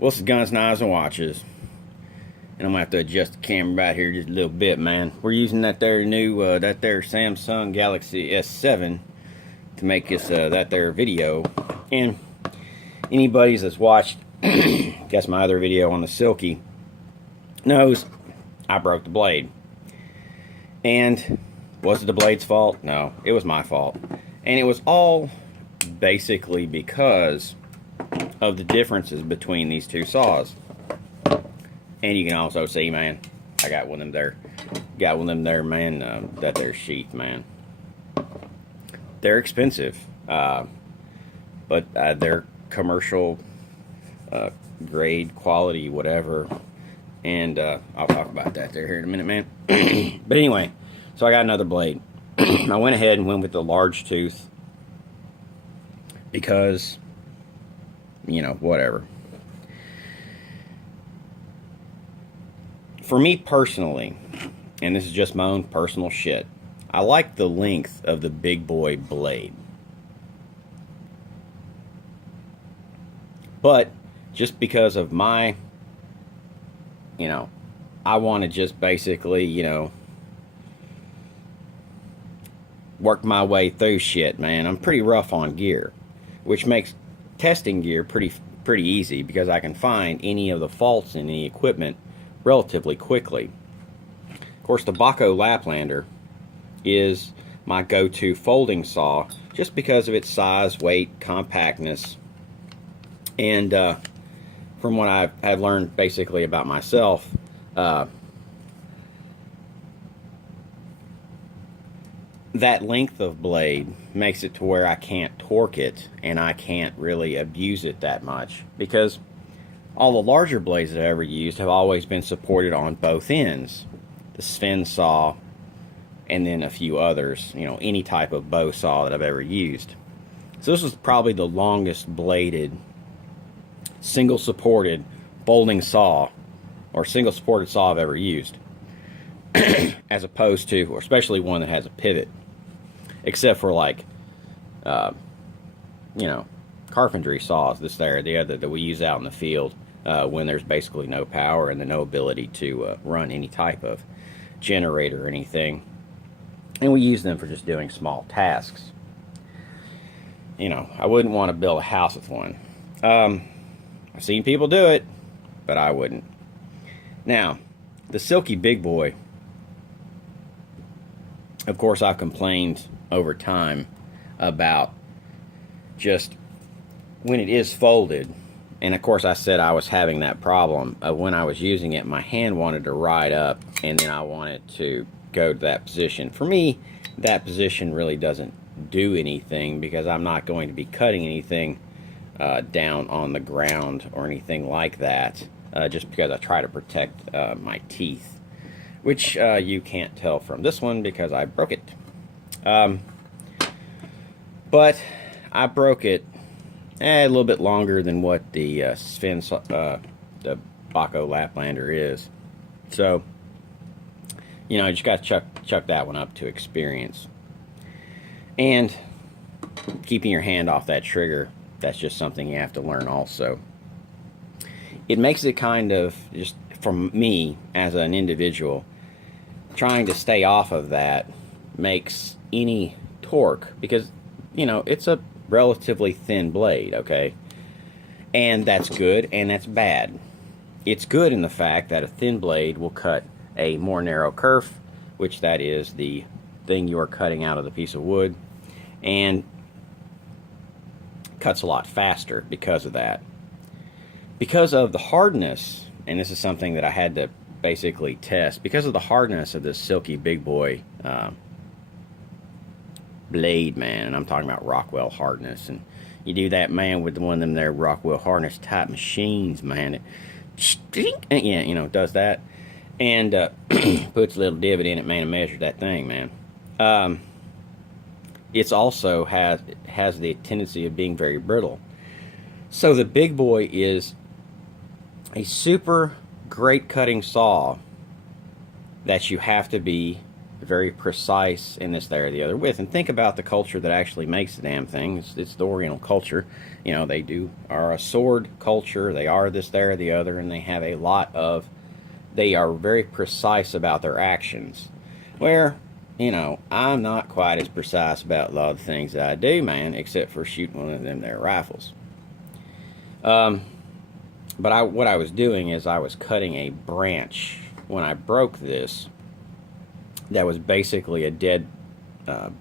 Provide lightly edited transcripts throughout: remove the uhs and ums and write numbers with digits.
Well, this is Guns, Knives, and Watches. And I'm going to have to adjust the camera right here just a little bit, man. We're using that there new, that there Samsung Galaxy S7 to make this, that there video. And anybody that's watched, guess my other video on the Silky, knows I broke the blade. And was it the blade's fault? No, it was my fault. And it was all basically because of the differences between these two saws. And you can also see, man, I got one of them there, man, that there sheath, man. They're expensive, but they're commercial grade, quality, whatever. And I'll talk about that there here in a minute, man. But anyway, so I got another blade. I went ahead and went with the large tooth because, you know, whatever. For me personally, and this is just my own personal shit, I like the length of the big boy blade. But just because of my, you know, I want to just basically, you know, work my way through shit, man. I'm pretty rough on gear, which makes testing gear pretty easy because I can find any of the faults in the equipment relatively quickly. Of course, the Bahco Laplander is my go-to folding saw just because of its size, weight, compactness, and from what I've learned basically about myself, that length of blade makes it to where I can't torque it and I can't really abuse it that much, because all the larger blades that I've ever used have always been supported on both ends. The Sven saw, and then a few others, you know, any type of bow saw that I've ever used. So this was probably the longest bladed, single supported folding saw, or single supported saw I've ever used. As opposed to, or especially one that has a pivot. Except for like, you know, carpentry saws, the other that we use out in the field when there's basically no power and no ability to run any type of generator or anything. And we use them for just doing small tasks. You know, I wouldn't want to build a house with one. I've seen people do it, but I wouldn't. Now, the Silky Big Boy, of course, I've complained over time about just when it is folded, and of course I said I was having that problem when I was using it. My hand wanted to ride up and then I wanted to go to that position. For me, that position really doesn't do anything because I'm not going to be cutting anything down on the ground or anything like that, just because I try to protect my teeth, which you can't tell from this one because I broke it. But I broke it a little bit longer than what the the Bahco Laplander is. So, you know, you just got to chuck that one up to experience. And keeping your hand off that trigger, that's just something you have to learn also. It makes it kind of, just from me as an individual, trying to stay off of that makes any torque, because, you know, it's a relatively thin blade, okay? And that's good and that's bad. It's good in the fact that a thin blade will cut a more narrow kerf, which that is the thing you are cutting out of the piece of wood, and cuts a lot faster because of that. Because of the hardness, and this is something that I had to basically test, because of the hardness of this Silky Big Boy blade, man, and I'm talking about Rockwell hardness, and you do that, man, with one of them there Rockwell hardness type machines, man, it, yeah, you know, does that, and puts a little divot in it, man, and measures that thing, man. It's also has the tendency of being very brittle. So the Big Boy is a super great cutting saw that you have to be very precise in this, there, or the other with. And think about the culture that actually makes the damn thing. It's the Oriental culture. You know, they are a sword culture. They are this, there, or the other, and they have a lot of, they are very precise about their actions. Where, you know, I'm not quite as precise about a lot of the things that I do, man, except for shooting one of them there rifles. But what I was doing is I was cutting a branch when I broke this. That was basically a dead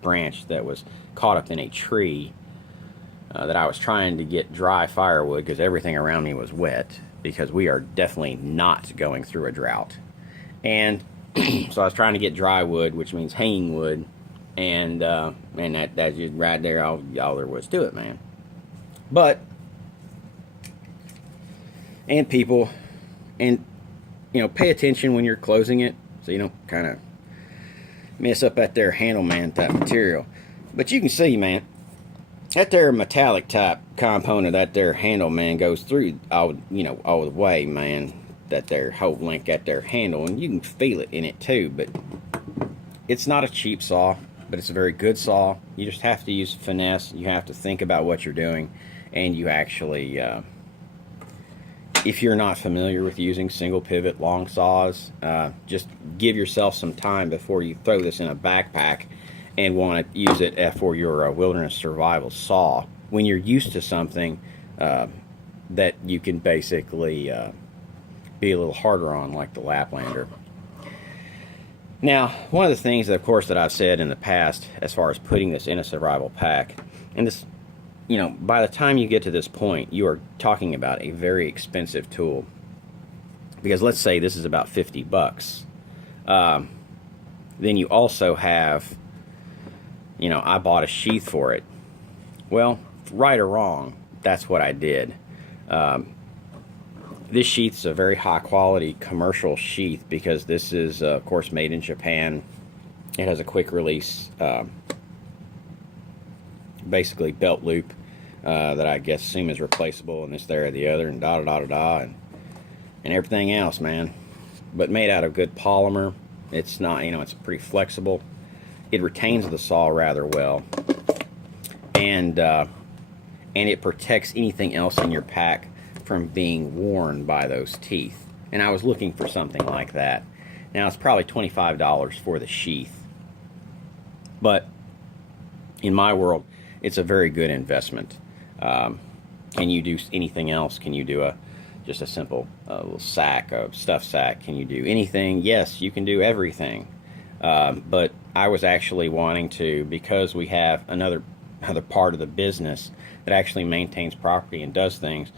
branch that was caught up in a tree that I was trying to get dry firewood, because everything around me was wet, because we are definitely not going through a drought. And so I was trying to get dry wood, which means hanging wood, and that's just right there all there was to it, man. But, and people, and, you know, pay attention when you're closing it, so you don't kind of mess up that there handle, man, type material. But you can see, man, that there metallic type component, that there handle, man, goes through all, you know, all the way, man. That there whole length, that there handle, and you can feel it in it too. But it's not a cheap saw, but it's a very good saw. You just have to use finesse. You have to think about what you're doing, and you actually, if you're not familiar with using single pivot long saws, just give yourself some time before you throw this in a backpack and want to use it for your wilderness survival saw, when you're used to something that you can basically be a little harder on, like the Laplander. Now, one of the things, of course, that I've said in the past as far as putting this in a survival pack, and this, you know, by the time you get to this point, you are talking about a very expensive tool. Because let's say this is about 50 bucks. Then you also have, you know, I bought a sheath for it. Well, right or wrong, that's what I did. This sheath is a very high quality commercial sheath, because this is, of course, made in Japan. It has a quick release, basically belt loop, that I guess assume is replaceable, and this, there, or the other, and and everything else, man. But made out of good polymer. It's not, you know, it's pretty flexible. It retains the saw rather well, and it protects anything else in your pack from being worn by those teeth. And I was looking for something like that. Now, it's probably $25 for the sheath, but in my world, it's a very good investment. Can you do anything else? Can you do just a simple little sack, a stuff sack? Can you do anything? Yes, you can do everything. But I was actually wanting to, because we have another part of the business that actually maintains property and does things.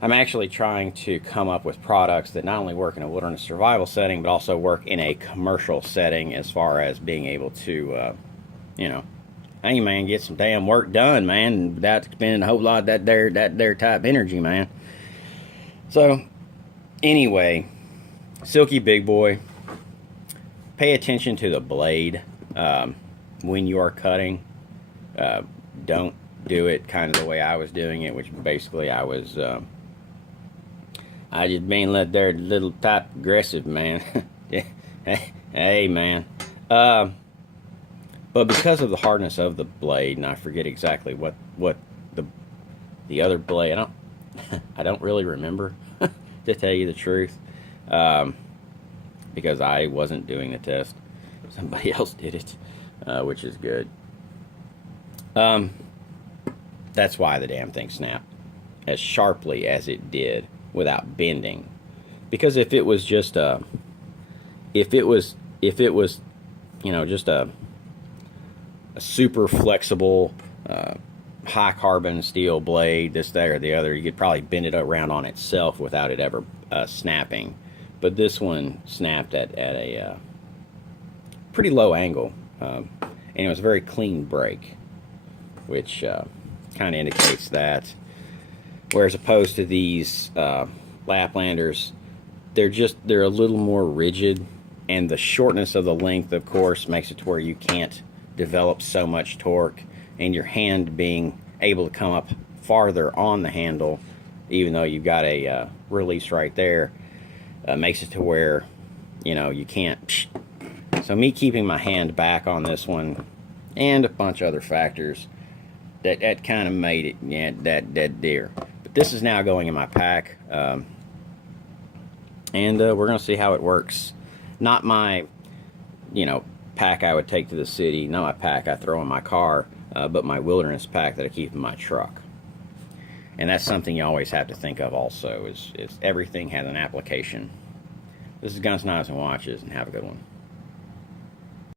I'm actually trying to come up with products that not only work in a wilderness survival setting, but also work in a commercial setting, as far as being able to, you know, hey, man, get some damn work done, man, without spending a whole lot of that there type energy, man. So, anyway, Silky big boy, pay attention to the blade when you are cutting. Don't do it kind of the way I was doing it, which basically I just being let there little type aggressive, man. Hey, man. But because of the hardness of the blade, and I forget exactly what the other blade, I don't really remember, to tell you the truth, because I wasn't doing the test. Somebody else did it, which is good. That's why the damn thing snapped as sharply as it did without bending. Because if it was just if it was, you know, just a super flexible, high carbon steel blade, this, that, or the other, you could probably bend it around on itself without it ever snapping. But this one snapped at a pretty low angle, and it was a very clean break, which kind of indicates that. Whereas opposed to these Laplanders, they're a little more rigid, and the shortness of the length, of course, makes it to where you can't develop so much torque, and your hand being able to come up farther on the handle, even though you've got a release right there, makes it to where, you know, you can't So me keeping my hand back on this one, and a bunch of other factors, that kind of made it, yeah, that deer. But this is now going in my pack, and we're going to see how it works. Not my, pack I would take to the city, not my pack I throw in my car, but my wilderness pack that I keep in my truck. And that's something you always have to think of also, is everything has an application. This is Guns, Knives, and Watches, and have a good one.